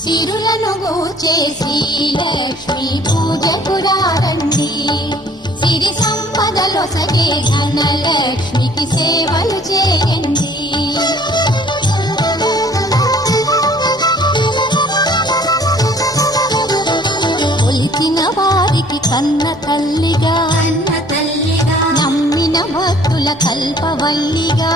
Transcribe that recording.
సిరులను గూచే శ్రీలక్ష్మి పూజకు రండి. సిరి సంపదలొసగే ధనలక్ష్మికి సేవలు చేయండి. కొలిచిన వారికి కన్న తల్లిగా నమ్మిన భక్తుల కల్పవల్లిగా